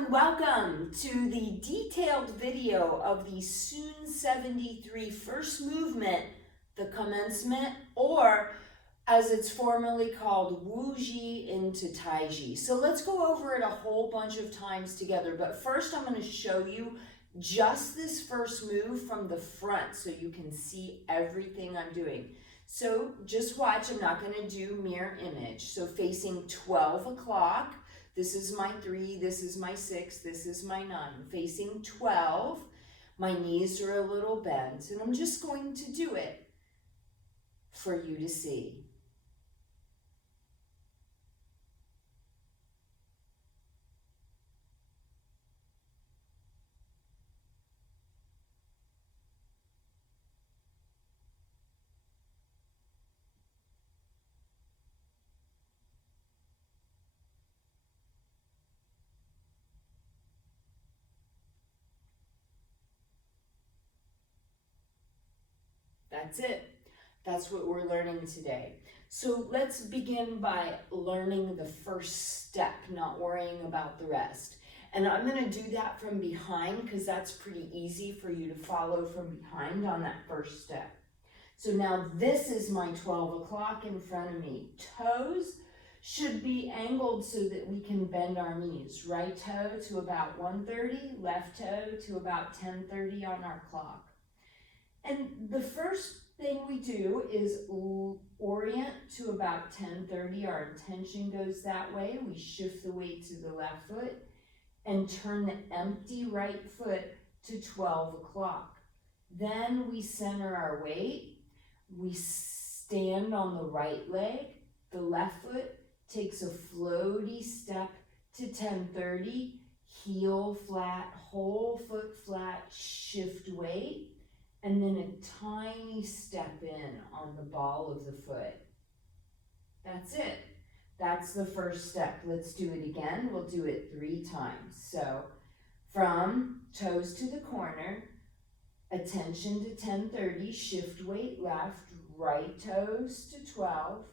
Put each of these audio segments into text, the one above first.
and welcome to the detailed video of the Soon 73 first movement, the Commencement, or as it's formerly called, Wuji into Taiji. So let's go over it a whole bunch of times together, but first I'm going to show you just this first move from the front so you can see everything I'm doing. So just watch, I'm not going to do mirror image. So facing 12 o'clock, this is my 3, this is my 6, this is my 9. Facing 12, my knees are a little bent, and I'm just going to do it for you to see. That's it. That's what we're learning today. So let's begin by learning the first step, not worrying about the rest. And I'm going to do that from behind because that's pretty easy for you to follow from behind on that first step. So now this is my 12 o'clock in front of me. Toes should be angled so that we can bend our knees. Right toe to about 1:30, left toe to about 10:30 on our clock. And the first thing we do is orient to about 10:30. Our intention goes that way. We shift the weight to the left foot and turn the empty right foot to 12 o'clock. Then we center our weight. We stand on the right leg. The left foot takes a floaty step to 10:30. Heel flat, whole foot flat, shift weight. And then a tiny step in on the ball of the foot. That's it. That's the first step. Let's do it again. We'll do it 3 times. So from toes to the corner, attention to 10:30, shift weight left, right toes to 12,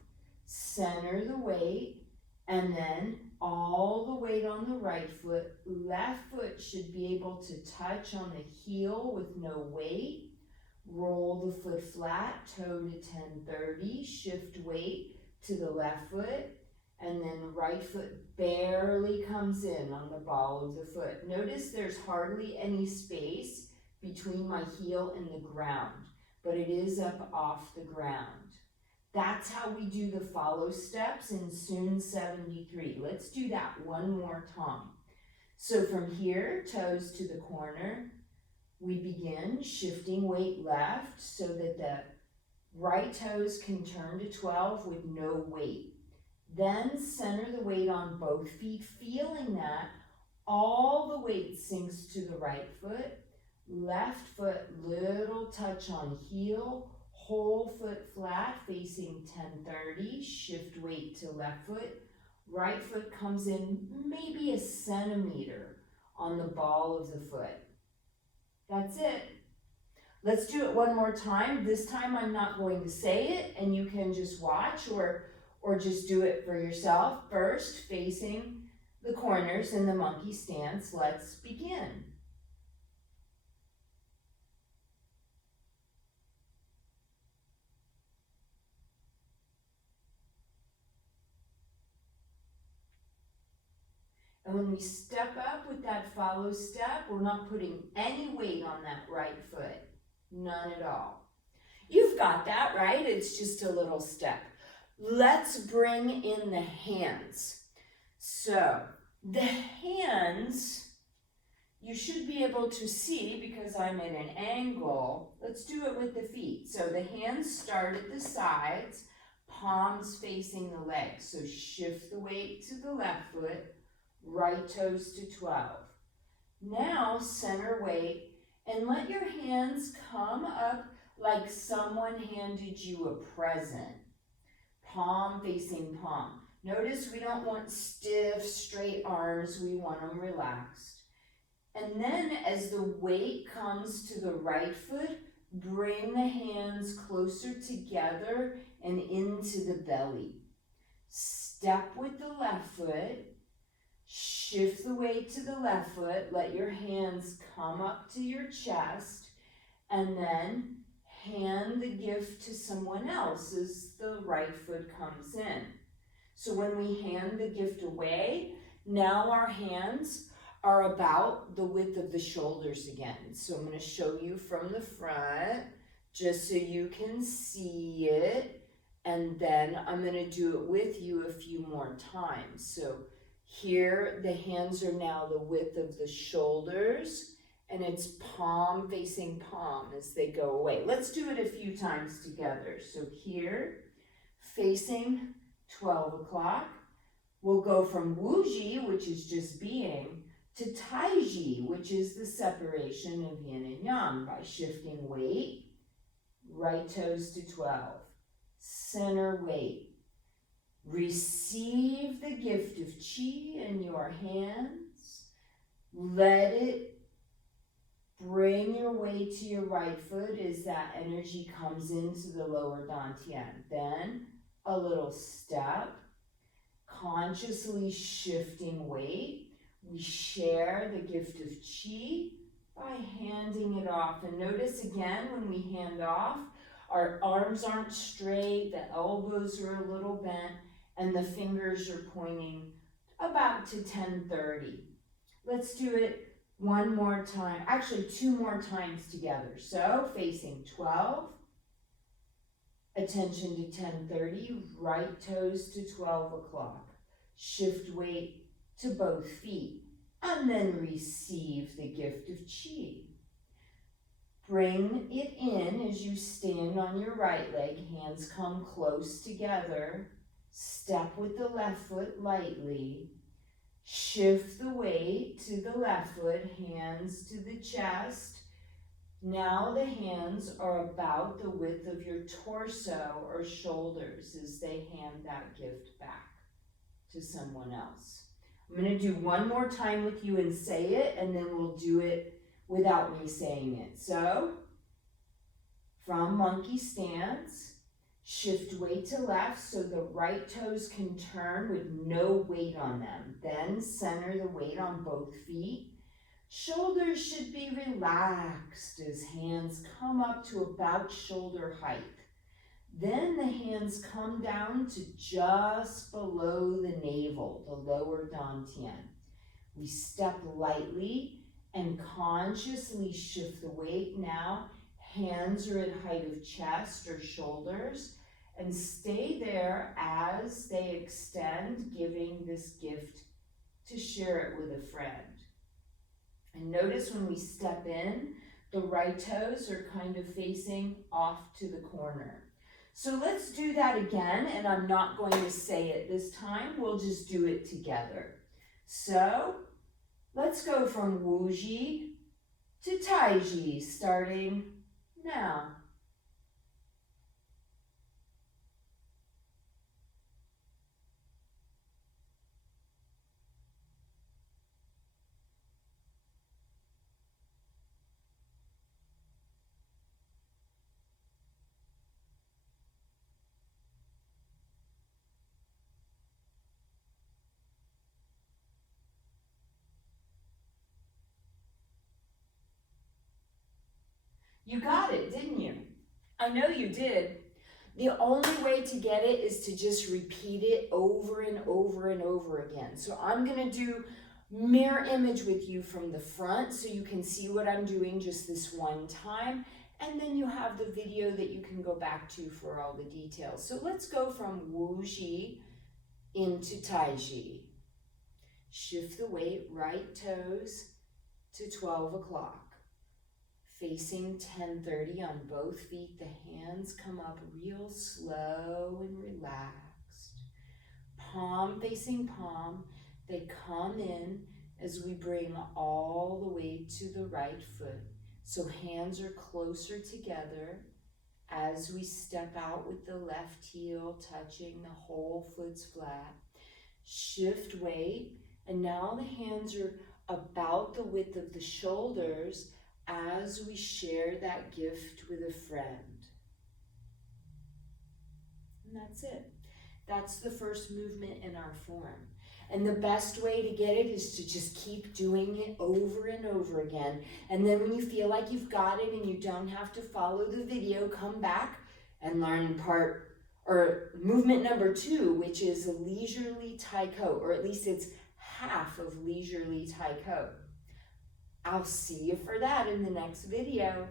center the weight, and then all the weight on the right foot. Left foot should be able to touch on the heel with no weight. Roll the foot flat, toe to 10:30, shift weight to the left foot, and then right foot barely comes in on the ball of the foot. Notice there's hardly any space between my heel and the ground, but it is up off the ground. That's how we do the follow steps in Soon 73. Let's do that one more time. So from here, toes to the corner, we begin shifting weight left so that the right toes can turn to 12 with no weight. Then center the weight on both feet, feeling that all the weight sinks to the right foot. Left foot, little touch on heel, whole foot flat, facing 10:30, shift weight to left foot. Right foot comes in maybe a centimeter on the ball of the foot. That's it. Let's do it one more time. This time I'm not going to say it, and you can just watch or just do it for yourself. First, facing the corners in the monkey stance. Let's begin. And when we step up with that follow step, we're not putting any weight on that right foot. None at all. You've got that, right? It's just a little step. Let's bring in the hands. So the hands, you should be able to see because I'm at an angle. Let's do it with the feet. So the hands start at the sides, palms facing the legs. So shift the weight to the left foot. Right toes to 12. Now center weight and let your hands come up like someone handed you a present. Palm facing palm. Notice we don't want stiff, straight arms. We want them relaxed. And then as the weight comes to the right foot, bring the hands closer together and into the belly. Step with the left foot. Shift the weight to the left foot. Let your hands come up to your chest. And then hand the gift to someone else as the right foot comes in. So when we hand the gift away, now our hands are about the width of the shoulders again. So I'm going to show you from the front just so you can see it. And then I'm going to do it with you a few more times. So here the hands are now the width of the shoulders. And it's palm facing palm as they go away. Let's do it a few times together. So here, facing 12 o'clock. We'll go from Wuji, which is just being, to Taiji, which is the separation of yin and yang by shifting weight. Right toes to 12. Center weight. Receive the gift of qi in your hands. Let it bring your weight to your right foot as that energy comes into the lower dantian. Then a little step, consciously shifting weight. We share the gift of qi by handing it off. And notice again, when we hand off, our arms aren't straight, the elbows are a little bent, and the fingers are pointing about to 10:30. Let's do it one more time, actually 2 more times together. So facing 12, attention to 10:30, right toes to 12 o'clock. Shift weight to both feet, and then receive the gift of qi. Bring it in as you stand on your right leg, hands come close together. Step with the left foot lightly. Shift the weight to the left foot, hands to the chest. Now the hands are about the width of your torso or shoulders as they hand that gift back to someone else. I'm going to do one more time with you and say it, and then we'll do it without me saying it. So, from monkey stance, shift weight to left so the right toes can turn with no weight on them. Then center the weight on both feet. Shoulders should be relaxed as hands come up to about shoulder height. Then the hands come down to just below the navel, the lower dantian. We step lightly and consciously shift the weight now. Hands are at height of chest or shoulders. And stay there as they extend, giving this gift to share it with a friend. And notice when we step in, the right toes are kind of facing off to the corner. So let's do that again, and I'm not going to say it this time, we'll just do it together. So let's go from Wuji to Taiji, starting now. You got it, didn't you? I know you did. The only way to get it is to just repeat it over and over and over again. So I'm going to do mirror image with you from the front so you can see what I'm doing just this one time. And then you have the video that you can go back to for all the details. So let's go from Wuji into Taiji. Shift the weight, right toes to 12 o'clock. Facing 10:30 on both feet, the hands come up real slow and relaxed. Palm facing palm, they come in as we bring all the weight to the right foot. So hands are closer together as we step out with the left heel touching the whole foot's flat. Shift weight, and now the hands are about the width of the shoulders as we share that gift with a friend. And that's it. That's the first movement in our form. And the best way to get it is to just keep doing it over and over again. And then when you feel like you've got it and you don't have to follow the video, come back and learn movement number 2, which is leisurely Tai Chi, or at least it's half of leisurely Tai Chi. I'll see you for that in the next video.